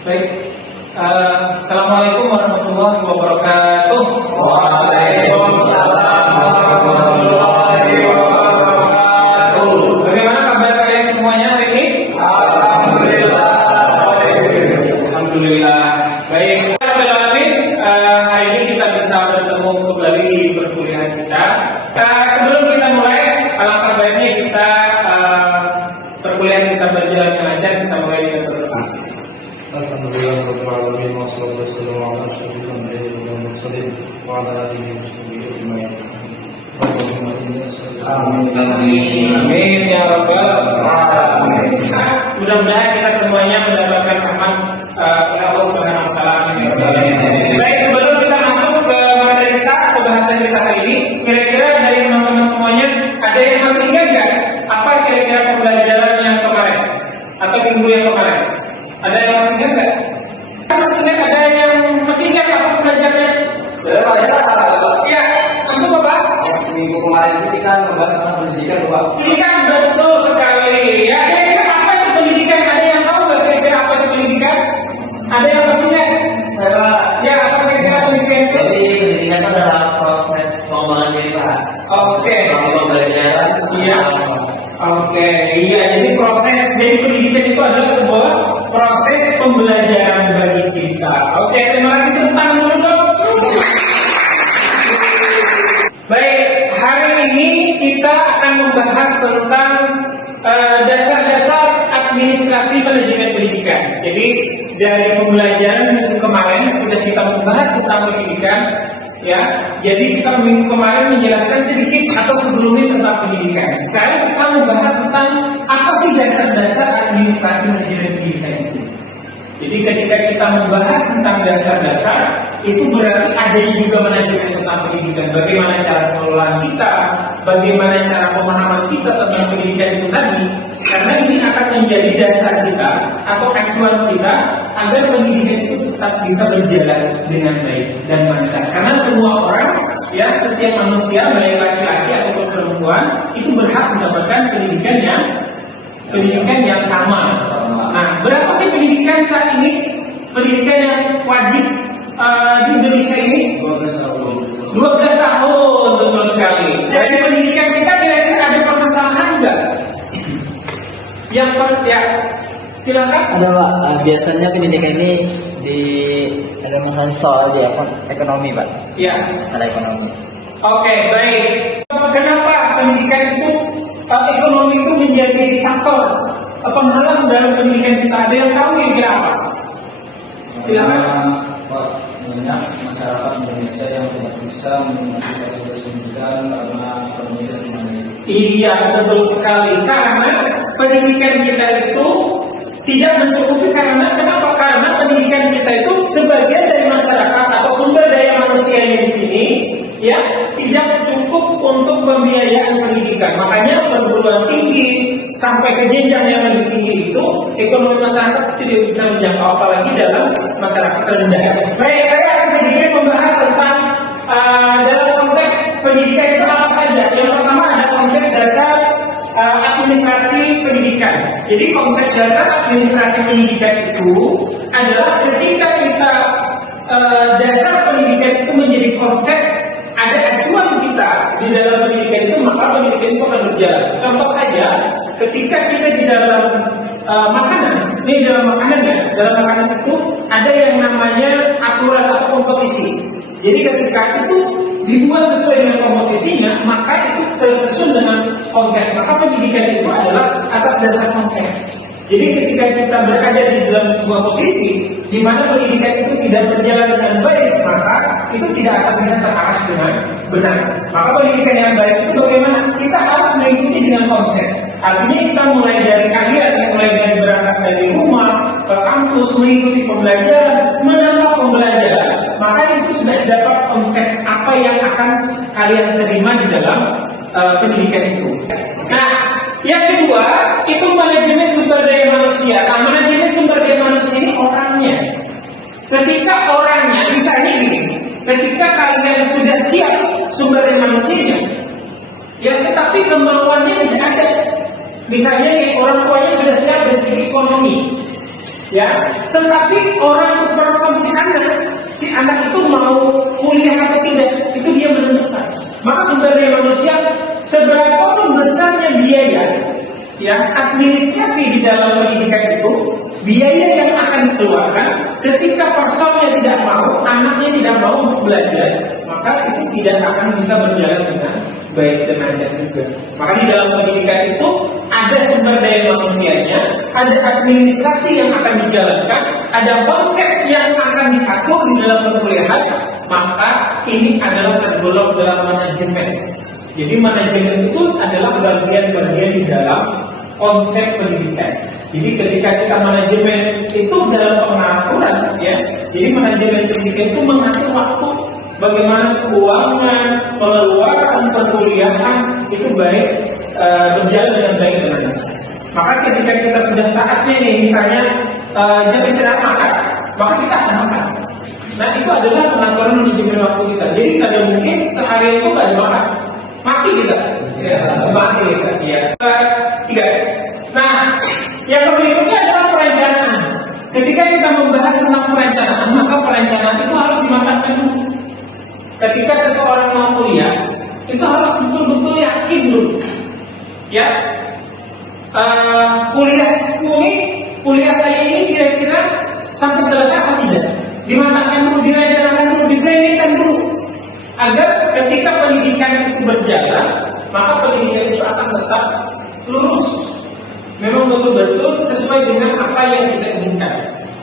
Baik, Assalamualaikum warahmatullahi wabarakatuh. Waalaikumsalam warahmatullahi wabarakatuh. Bagaimana kabar kalian semuanya hari ini? Alhamdulillah. Alhamdulillah. Baik, hari ini kita bisa bertemu kembali di perkuliahan kita. Sebelum kita mulai, alangkah baiknya kita perkuliahan kita berjalan dengan lancar. Kita mulai dengan berdoa. Alhamdulillah rabbil alamin wassalatu wassalamu ala asyrofil anbiya'i wal mursalin wa ala alihi washabihi ajma'in. Allahumma inni as'aluka Amin ya rabbal alamin. Mudah-mudahan kita semuanya mendapatkan rahmat oleh Allah Subhanahu wa taala. Baik, sebelum kita masuk ke materi kita, ke bahasan kita hari ini, kira-kira dari teman-teman semuanya ada yang masih ingat nggak apa kira-kira pembelajaran yang kemarin atau minggu yang kemarin? Ada yang masih ingat nggak? Masih ingat, ada yang masih ingat apa pembelajarannya? Ya, tentu Bapak. Minggu kemarin itu kita membahas tentang pendidikan, Bapak. Pendidikan, betul sekali. Ya, kira-kira apa itu pendidikan? Ada yang tahu nggak kira-kira apa itu pendidikan? Ada yang masih ingat? Saya Ya, apa kira-kira pendidikan itu? jadi pendidikan itu adalah proses pengembangan diri Pak. Oke. Pembelajaran. Iya. Oke, iya. Jadi pendidikan itu adalah sebuah proses pembelajaran bagi kita. Oke, terima kasih, tepuk tangan dulu dong. Baik, hari ini kita akan membahas tentang dasar-dasar administrasi manajemen pendidikan. Jadi dari pembelajaran minggu kemarin sudah kita membahas tentang pendidikan, ya. Jadi kita minggu kemarin menjelaskan sedikit atau sebelumnya tentang pendidikan. Sekarang kita membahas tentang apa sih dasar-dasar administrasi manajemen pendidikan itu. Jadi ketika kita membahas tentang dasar-dasar, itu berarti ada juga manajemen tentang pendidikan. Bagaimana cara pengelolaan kita, bagaimana cara pemahaman kita tentang pendidikan itu tadi. Karena ini akan menjadi dasar kita atau acuan kita agar pendidikan itu tetap bisa berjalan dengan baik dan lancar. Karena semua orang, ya, setiap manusia, baik laki-laki ataupun perempuan, itu berhak mendapatkan pendidikan yang sama. Nah, berapa sih pendidikan saat ini? Pendidikan yang wajib di Indonesia ini? 12 tahun, betul sekali. Dari pendidikan kita kira-kira ada permasalahan enggak? Ya, silakan. Ada Pak, biasanya pendidikan ini ada masalah soal di ekonomi Pak. Ya. Ada ekonomi. Oke, baik. Kenapa pendidikan itu ekonomi itu menjadi faktor penghalang dalam pendidikan kita? Ada yang tahu kira-kira apa? Silakan. banyak masyarakat Indonesia yang tidak bisa menikmati fasilitas pendidikan karena pendidikan mandiri. Iya, betul sekali. Karena pendidikan kita itu tidak mencukupi. Kenapa? Karena pendidikan kita itu sebagian dari masyarakat atau sumber daya manusianya di sini, ya, tidak cukup untuk pembiayaan pendidikan. Makanya perguruan tinggi sampai ke jenjang yang lebih tinggi itu ekonomi masyarakat tidak bisa menjangkau, apalagi dalam masyarakat rendah. Baik, saya akan sedikit membahas tentang dalam konteks pendidikan itu apa saja. Yang pertama ada konsep dasar administrasi pendidikan. Jadi konsep dasar administrasi pendidikan itu adalah ketika kita dasar pendidikan itu menjadi konsep, ada acuan kita di dalam pendidikan itu, maka pendidikan itu akan berjalan. Contoh saja, ketika kita di dalam makanan, ini dalam makanan itu ada yang namanya aturan atau komposisi. Jadi ketika itu dibuat sesuai dengan komposisinya, maka itu tersusun dengan konsep. Maka pendidikan itu adalah atas dasar konsep. Jadi ketika kita berada di dalam sebuah posisi di mana pendidikan itu tidak berjalan dengan baik, maka itu tidak akan bisa terarah dengan benar. Maka pendidikan yang baik itu bagaimana? Kita harus mengikuti dengan konsep. Artinya kita mulai dari kalian, mulai dari berangkat dari rumah ke kampus, mengikuti pembelajaran, menambah pembelajaran, maka itu sudah dapat konsep apa yang akan kalian terima di dalam pendidikan itu. Nah, yang kedua itu manajemen sumber daya manusia. Nah, manajemen sumber daya manusia ini orangnya. Ketika orangnya, misalnya gini, ketika kalian sudah tetapi kemauannya tidak ada. Misalnya nih, orang tuanya sudah siap dari segi ekonomi, ya, tetapi orang berpersepsi si anak itu mau kuliah atau tidak, itu dia menentukan. Maka sumber daya manusia, seberapa pun besarnya biaya, ya, administrasi di dalam pendidikan itu, biaya yang akan dikeluarkan ketika personnya tidak mau, anaknya tidak mau untuk belajar, maka itu tidak akan bisa berjalan dengan baik dan lancar juga. Maka di dalam pendidikan itu ada sumber daya manusianya, ada administrasi yang akan dijalankan, ada konsep yang akan diatur di dalam perkuliahan, maka ini adalah tergolong dalam manajemen. Jadi manajemen itu adalah bagian-bagian di dalam konsep pendidikan. Jadi ketika kita manajemen itu dalam pengaturan, ya, jadi manajemen pendidikan itu mengatur waktu, bagaimana keuangan, pengeluaran, perkuliahan itu baik berjalan dengan baik dan lancar. Maka ketika kita sudah saatnya nih, misalnya jam istirahat makan, maka kita akan makan. Nah itu adalah pengaturan manajemen waktu kita. Jadi kadang mungkin sehari itu nggak ada makan, mati kita, ya, mati kita. Ya. Tiga. Nah, yang berikutnya adalah perencanaan. Ketika kita membahas tentang perencanaan, maka perencanaan itu harus dimatangkan dulu. Ketika seseorang mau kuliah, itu harus betul-betul yakin dulu. Ya, kuliah saya ini kira-kira sampai selesai atau tidak? Dimatangkan dulu, direncanakan dulu, diplaningkan dulu, agar ketika pendidikan itu berjalan, maka pendidikan itu akan tetap lurus. Memang betul-betul sesuai dengan apa yang kita inginkan.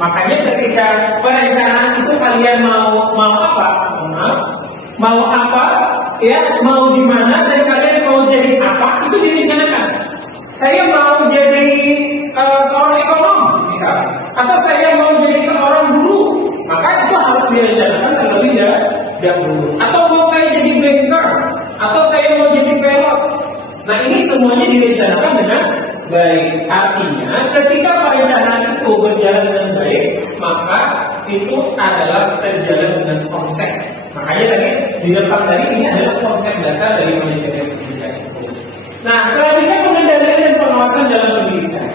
Makanya ketika perencanaan itu kalian mau apa? Mau apa? Ya, mau di mana dan kalian mau jadi apa? Itu direncanakan. Saya mau jadi seorang ekonom, misalnya, atau saya mau jadi seorang guru, maka itu harus direncanakan terlebih dahulu. Atau mau saya jadi banker, atau saya mau jadi pilot. Nah ini semuanya direncanakan dengan baik. Artinya ketika perencanaan itu berjalan dengan baik, maka itu adalah berjalan dengan konsep. Makanya tadi di depan tadi ini adalah konsep dasar dari manajemen pendidikan itu. Nah selanjutnya pengendalian dan pengawasan dalam pendidikan.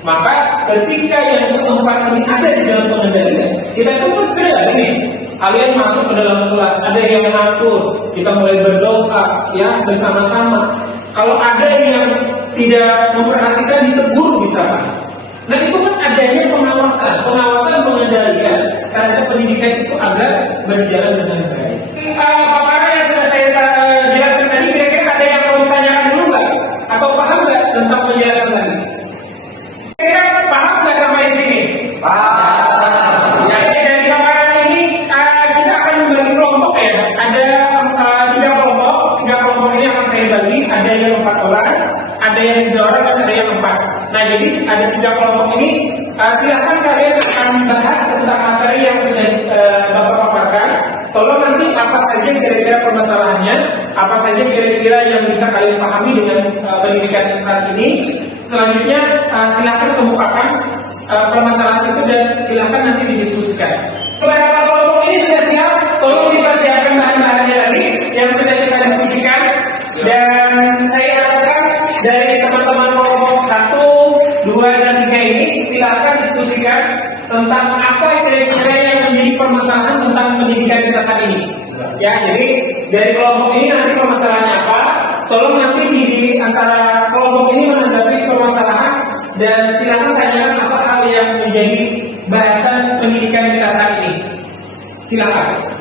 Maka ketika yang keempat ini ada di dalam pengendalian, kita tuntut beda ini. Kalian masuk ke dalam kelas, ada yang mengatur, kita mulai berdoa, ya, bersama-sama. Kalau ada yang tidak memperhatikan, ditegur misalnya. Nah itu kan adanya pengawasan pengendalian terhadap pendidikan itu agar berjalan dengan baik. Paparan yang sudah saya jelaskan tadi, kira-kira ada yang mau ditanyakan dulu nggak? Atau paham nggak tentang penjelasan tadi? Kira-kira paham nggak sama yang sini? Paham. Ya, dari paparan ini kita akan membagi kelompok ya. Ada 3 kelompok. 3 kelompok ini akan saya bagi. Ada yang 4 orang, ada yang 3 orang, dan ada yang 4. Nah, jadi ada 3 kelompok ini. Silahkan kalian akan bahas tentang materi yang sudah Bapak paparkan. Tolong nanti apa saja kira-kira permasalahannya, apa saja kira-kira yang bisa kalian pahami dengan pendidikan saat ini. Selanjutnya silahkan kemukakan permasalahan itu dan silahkan nanti didiskusikan. Beberapa kelompok ini sudah siap, tolong dipersiapkan bahan-bahannya lagi yang sudah kita diskusikan. Dan saya harapkan dari teman-teman kelompok 1, 2, dan 3 ini silahkan diskusikan tentang apa kira-kira yang menjadi permasalahan tentang pendidikan kita saat ini. Ya, jadi dari kelompok ini nanti permasalahannya apa? Tolong nanti di antara kelompok ini menanggapi permasalahan dan silakan tanyakan apa hal yang menjadi bahasan pendidikan kita saat ini. Silakan.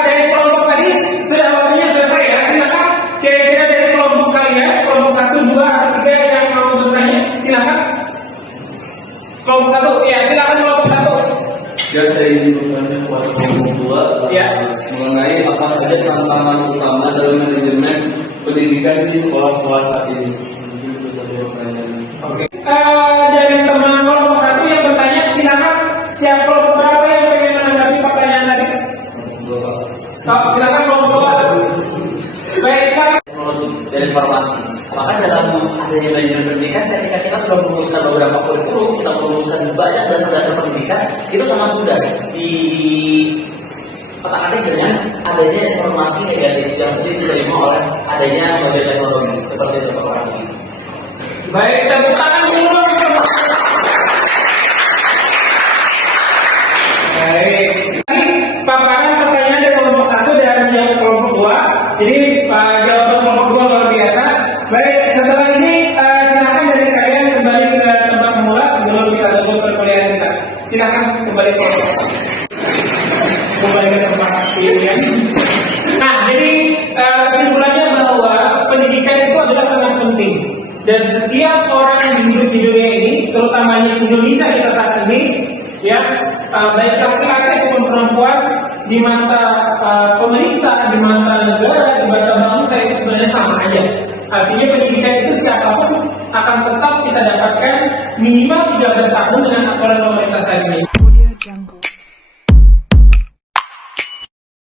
Dari kelompok tadi sudah waktunya selesai ya. Silakan kira-kira dari kelompok kalian, kelompok 1, 2, atau 3 yang mau bertanya, silakan. Kelompok 1, ya silakan kelompok 1. Dan saya ingin bertanya kepada kelompok 2 ya, mengenai apa saja tantangan utama dalam manajemen pendidikan di sekolah-sekolah saat ini. Mungkin itu saja pertanyaan. Oke. dari teman kelompok 1 yang bertanya, silakan. Siapa kelompok berapa yang pengen menanggapi pertanyaan tadi? Silakan kelompok 2. Baik, sekarang dari informasi. Maka dalam adanya manajemen pendidikan, ketika kita sudah merumuskan beberapa kurikulum, kita merumuskan banyak dasar-dasar pendidikan, itu sangat mudah di otak-atik dengan adanya informasi negatif yang sering diterima oleh adanya model teknologi seperti itu Pak Orang. baik, tepuk tangan dulu. Baik. Tadi paparan pertanyaan dari kelompok 1 dan yang kelompok 2. Jadi jawaban kelompok 2 luar biasa. Baik, setelah ini silakan dari kalian kembali ke tempat semula sebelum kita tutup perkuliahan kita. Silakan kembali ke tempat pilihan. Nah, jadi kesimpulannya bahwa pendidikan itu adalah sangat penting. Dan setiap orang yang hidup di dunia ini, terutama di Indonesia kita saat ini, ya, baik laki-laki maupun perempuan, di mata pemerintah, di mata negara, di mata bangsa itu sebenarnya sama aja. Artinya pendidikan itu siapapun akan tetap kita dapatkan minimal 13 tahun dengan aturan pemerintah saat ini.